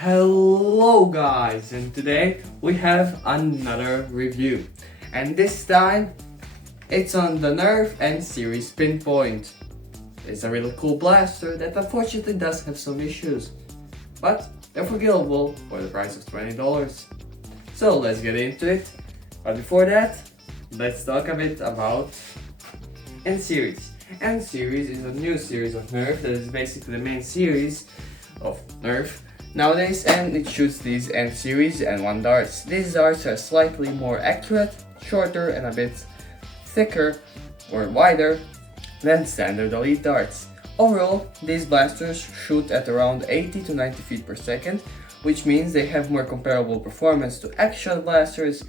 Hello guys, and today we have another review, and this time it's on the Nerf and series Pinpoint. It's a really cool blaster that unfortunately does have some issues, but they're forgivable for the price of $20. So let's get into it, but before that, let's talk a bit about N-Series. N-Series is a new series of Nerf that is basically the main series of Nerf nowadays, and it shoots these N-Series and 1 darts. These darts are slightly more accurate, shorter and a bit thicker or wider than standard elite darts. Overall, these blasters shoot at around 80 to 90 feet per second, which means they have more comparable performance to actual blasters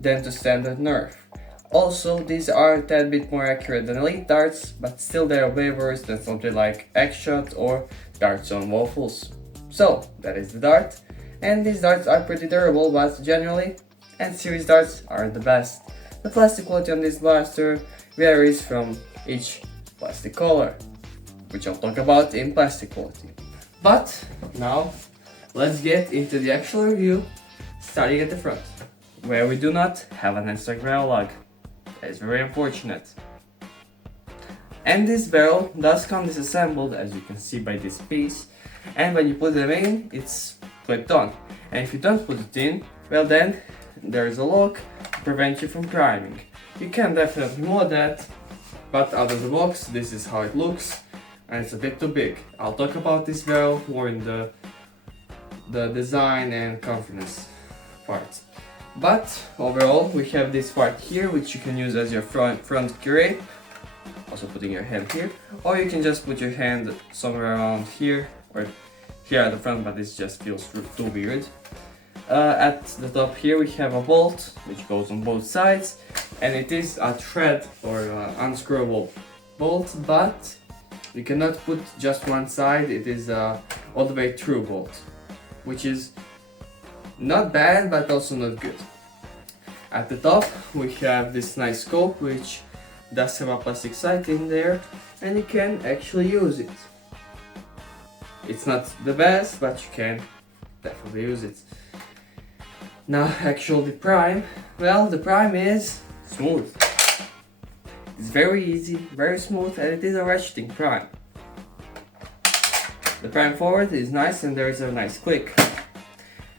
than to standard Nerf. Also, these are a tad bit more accurate than elite darts, but still they are way worse than something like X-Shot or darts on waffles. So, that is the dart, and these darts are pretty durable, but generally, N-Series darts aren't the best. The plastic quality on this blaster varies from each plastic color, which I'll talk about in plastic quality. But now, let's get into the actual review, starting at the front, where we do not have an Instagram log. That is very unfortunate. And this barrel does come disassembled, as you can see by this piece, and when you put them in, it's clipped on. And if you don't put it in, well then, there is a lock to prevent you from priming. You can definitely mod that, but out of the box, this is how it looks, and it's a bit too big. I'll talk about this barrel more in the design and confidence part. But overall, we have this part here, which you can use as your front grip, also putting your hand here, or you can just put your hand somewhere around here, or here at the front, but this just feels too weird. At the top here we have a bolt, which goes on both sides, and it is a thread or unscrewable bolt, but you cannot put just one side, it is all the way through bolt, which is not bad, but also not good. At the top we have this nice scope, which does have a plastic sight in there, and you can actually use it. It's not the best, but you can definitely use it. Now, actually the prime, well, the prime is smooth. It's very easy, very smooth, and it is a ratcheting prime. The prime forward is nice, and there is a nice click.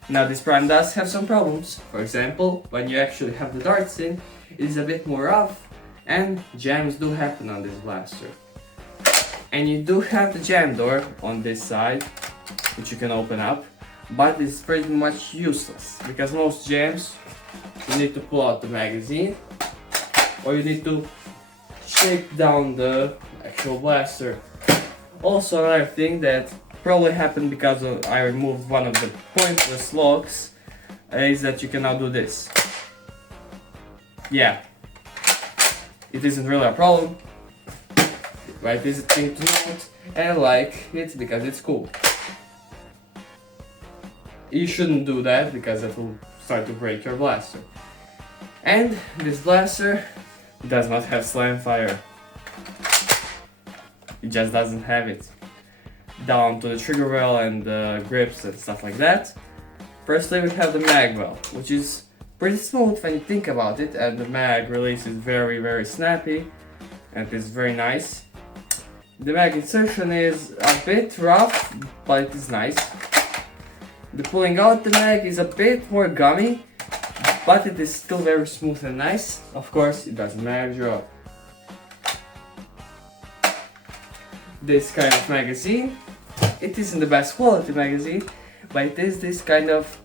Now, this prime does have some problems. For example, when you actually have the darts in, it is a bit more rough, and jams do happen on this blaster. And you do have the jam door on this side, which you can open up, but it's pretty much useless, because most jams you need to pull out the magazine, or you need to shake down the actual blaster. Also, another thing that probably happened because I removed one of the pointless locks is that you can now do this. Yeah, it isn't really a problem, but it is a thing to note, and I like it because it's cool. You shouldn't do that because that will start to break your blaster. And this blaster does not have slam fire. It just doesn't have it. Down to the trigger well and the grips and stuff like that. Firstly, we have the Magwell, which is pretty smooth when you think about it, and the mag release is very snappy, and it is very nice. The mag insertion is a bit rough, but it is nice. The pulling out the mag is a bit more gummy, but it is still very smooth and nice. Of course, it doesn't mag drop. This kind of magazine, it isn't the best quality magazine, but it is this kind of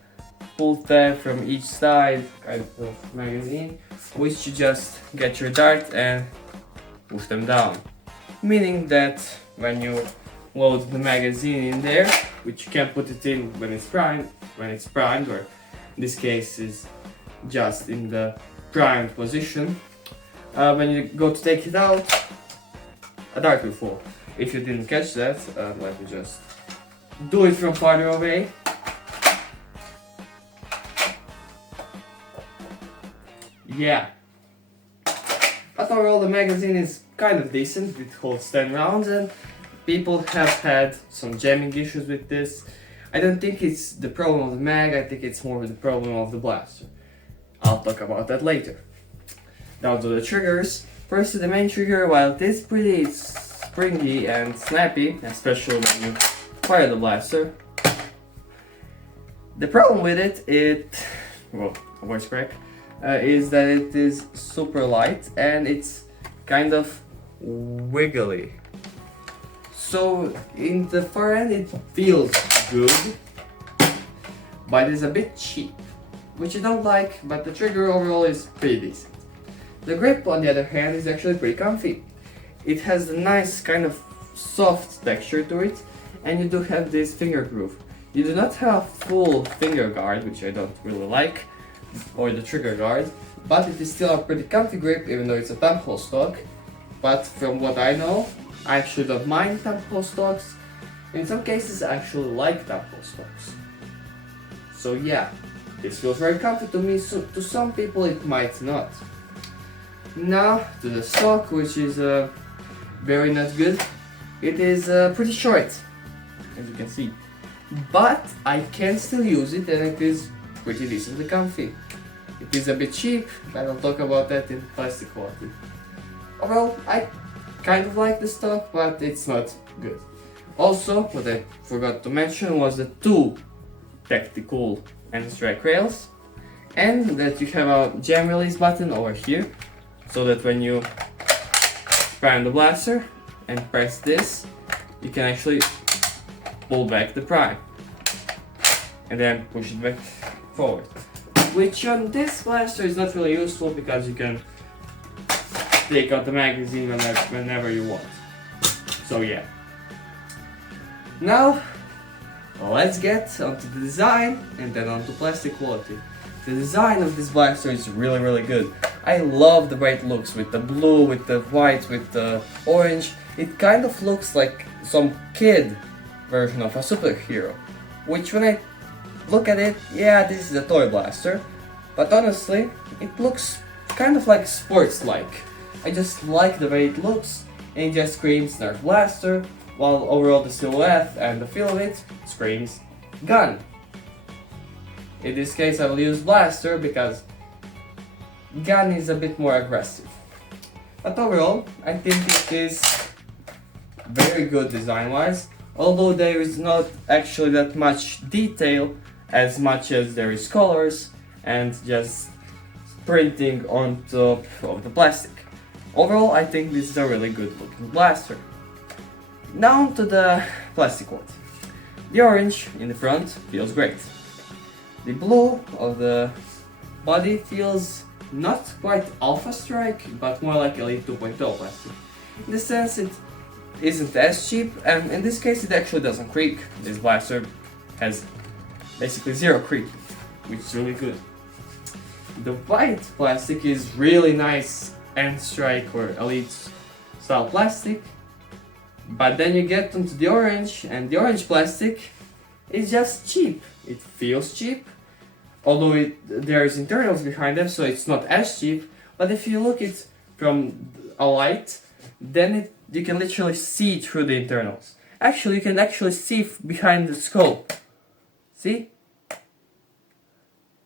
pull tab from each side kind of magazine, which you just get your dart and push them down. Meaning that when you load the magazine in there, which you can't put it in when it's primed, or in this case is just in the primed position, when you go to take it out, a dart will fall. If you didn't catch that, let me just do it from farther away. Yeah. But overall the magazine is kind of decent, it holds 10 rounds, and people have had some jamming issues with this, I don't think it's the problem of the mag, I think it's more the problem of the blaster. I'll talk about that later. Down to the triggers. First to the main trigger, while it is pretty springy and snappy, especially when you fire the blaster. The problem with it, well, voice crack, is that it is super light and it's kind of wiggly. So in the far end it feels good, but it's a bit cheap, which I don't like, but the trigger overall is pretty decent. The grip on the other hand is actually pretty comfy. It has a nice kind of soft texture to it, and you do have this finger groove. You do not have full finger guard, which I don't really like, or the trigger guard, but it is still a pretty comfy grip even though it's a thumb hole stock. But from what I know, I actually don't mind thumb hole stocks. In some cases I actually like thumb hole stocks. So yeah, this feels very comfy to me, so to some people it might not. Now to the stock, which is very not good. It is pretty short, as you can see, but I can still use it and it is pretty decently comfy. It is a bit cheap, but I'll talk about that in plastic quality. Overall, I kind of like the stock, but it's not good. Also, what I forgot to mention was the two tactical and strike rails, and that you have a jam release button over here, so that when you prime the blaster and press this, you can actually pull back the prime and then push it back forward, which on this blaster is not really useful because you can take out the magazine whenever you want. So yeah. Now let's get onto the design and then onto plastic quality. The design of this blaster is really good. I love the way it looks with the blue, with the white, with the orange. It kind of looks like some kid version of a superhero, which when I look at it, yeah, this is a toy blaster, but honestly, it looks kind of like sports-like. I just like the way it looks, and it just screams Nerf blaster, while overall the silhouette and the feel of it screams gun. In this case I will use blaster because gun is a bit more aggressive. But overall, I think it is very good design-wise, although there is not actually that much detail as much as there is colors and just printing on top of the plastic. Overall, I think this is a really good looking blaster. Now to the plastic quality. The orange in the front feels great. The blue of the body feels not quite Alpha Strike, but more like Elite 2.0 plastic. In the sense it isn't as cheap, and in this case it actually doesn't creak. This blaster has basically zero creak, which is really good. The white plastic is really nice N-Strike or Elite style plastic, but then you get onto the orange, and the orange plastic is just cheap. It feels cheap, although there is internals behind them, so it's not as cheap. But if you look it from a light, then you can literally see through the internals. Actually, you can actually see behind the scope. See?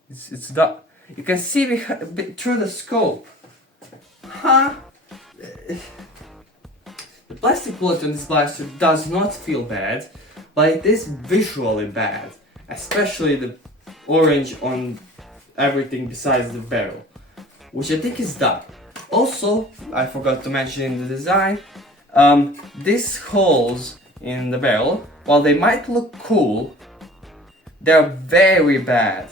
It's that you can see through the scope. Huh? The plastic quality on this blaster does not feel bad, but it is visually bad, especially the orange on everything besides the barrel, which I think is dumb. Also, I forgot to mention in the design, these holes in the barrel, while they might look cool, they're very bad,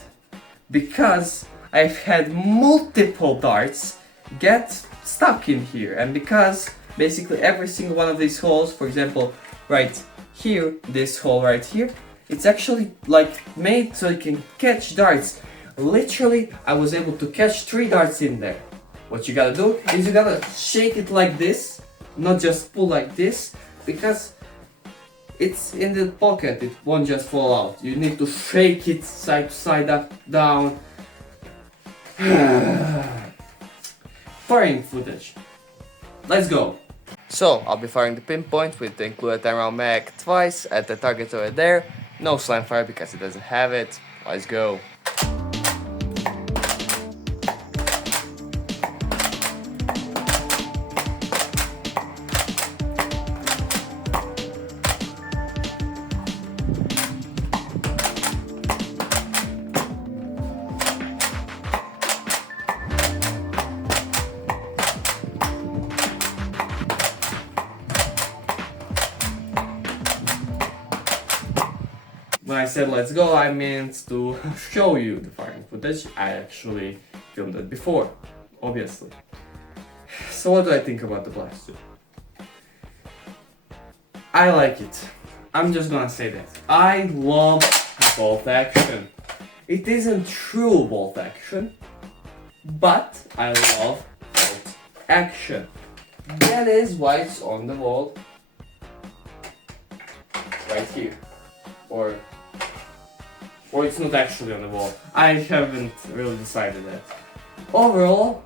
because I've had multiple darts get stuck in here, and because basically every single one of these holes, for example right here, this hole right here, it's actually like made so you can catch darts. Literally, I was able to catch 3 darts in there. What you gotta do is you gotta shake it like this, not just pull like this, because it's in the pocket, it won't just fall out. You need to shake it side to side, up, down. Firing footage. Let's go. So, I'll be firing the Pinpoint with the included around mag twice at the target over there, No slam fire because it doesn't have it. Let's go. When I said let's go, I meant to show you the firing footage. I actually filmed it before, obviously. So what do I think about the blaster? I like it. I'm just gonna say that. I love bolt action. It isn't true bolt action, but I love bolt action. That is why it's on the wall right here. Or it's not actually on the wall. I haven't really decided that. Overall,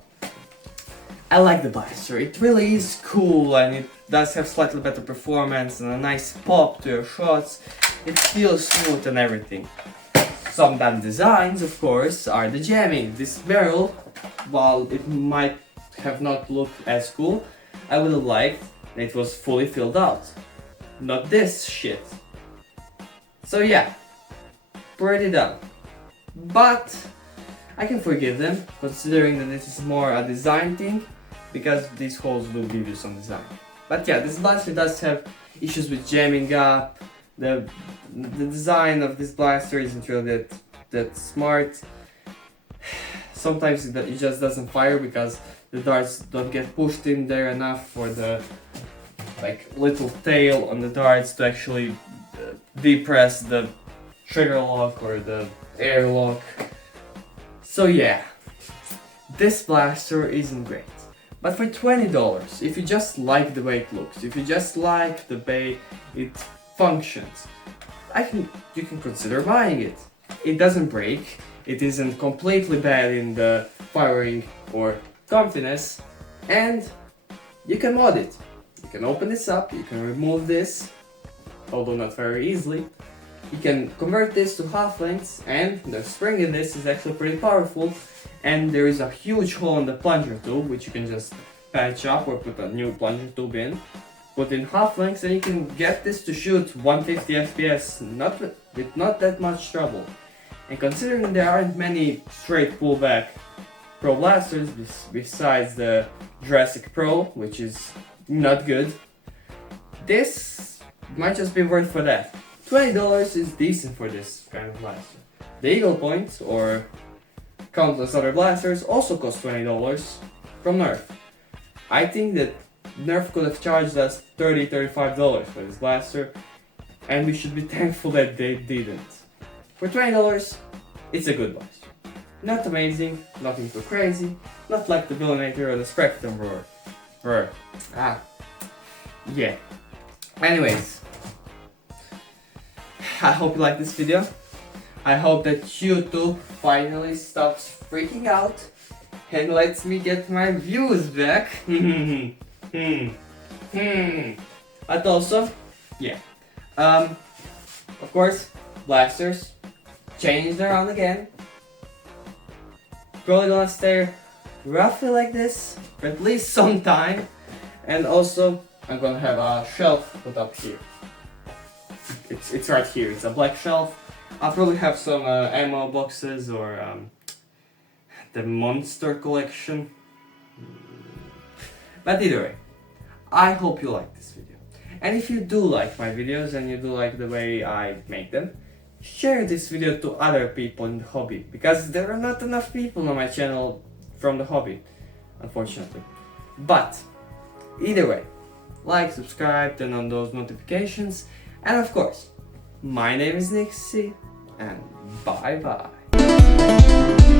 I like the blaster. It really is cool and it does have slightly better performance and a nice pop to your shots. It feels smooth and everything. Some bad designs, of course, are the jamming. This barrel, while it might have not looked as cool, I would have liked that it was fully filled out. Not this shit. So yeah, pretty dumb. But I can forgive them, considering that this is more a design thing, because these holes will give you some design. But yeah, this blaster does have issues with jamming up. The design of this blaster isn't really that smart. Sometimes it just doesn't fire because the darts don't get pushed in there enough for the little tail on the darts to actually depress the trigger lock or the air lock. So yeah, this blaster isn't great. But for $20, if you just like the way it looks, if you just like the way it functions, you can consider buying it. It doesn't break, it isn't completely bad in the firing or comfiness, and you can mod it. You can open this up, you can remove this, although not very easily. You can convert this to half lengths, and the spring in this is actually pretty powerful, and there is a huge hole in the plunger tube which you can just patch up or put a new plunger tube in, put in half lengths, and you can get this to shoot 150 FPS with not that much trouble. And considering there aren't many straight pullback Pro blasters besides the Jurassic Pro, which is not good, this might just be worth for that. $20 is decent for this kind of blaster. The Eagle Point, or countless other blasters, also cost $20 from Nerf. I think that Nerf could have charged us $30–35 for this blaster, and we should be thankful that they didn't. For $20, it's a good blaster. Not amazing, nothing too crazy, not like the Villainator or the Spectrum Roar. Yeah. Anyways, I hope you like this video. I hope that YouTube finally stops freaking out and lets me get my views back. But also, yeah. Of course, blasters changed around again. Probably gonna stay roughly like this for at least some time. And also, I'm gonna have a shelf put up here. It's right here. It's a black shelf. I'll probably have some ammo boxes or the monster collection. But either way, I hope you like this video. And if you do like my videos and you do like the way I make them, share this video to other people in the hobby, because there are not enough people on my channel from the hobby, unfortunately. But either way, like, subscribe, turn on those notifications, and of course, my name is Nixie, and bye bye.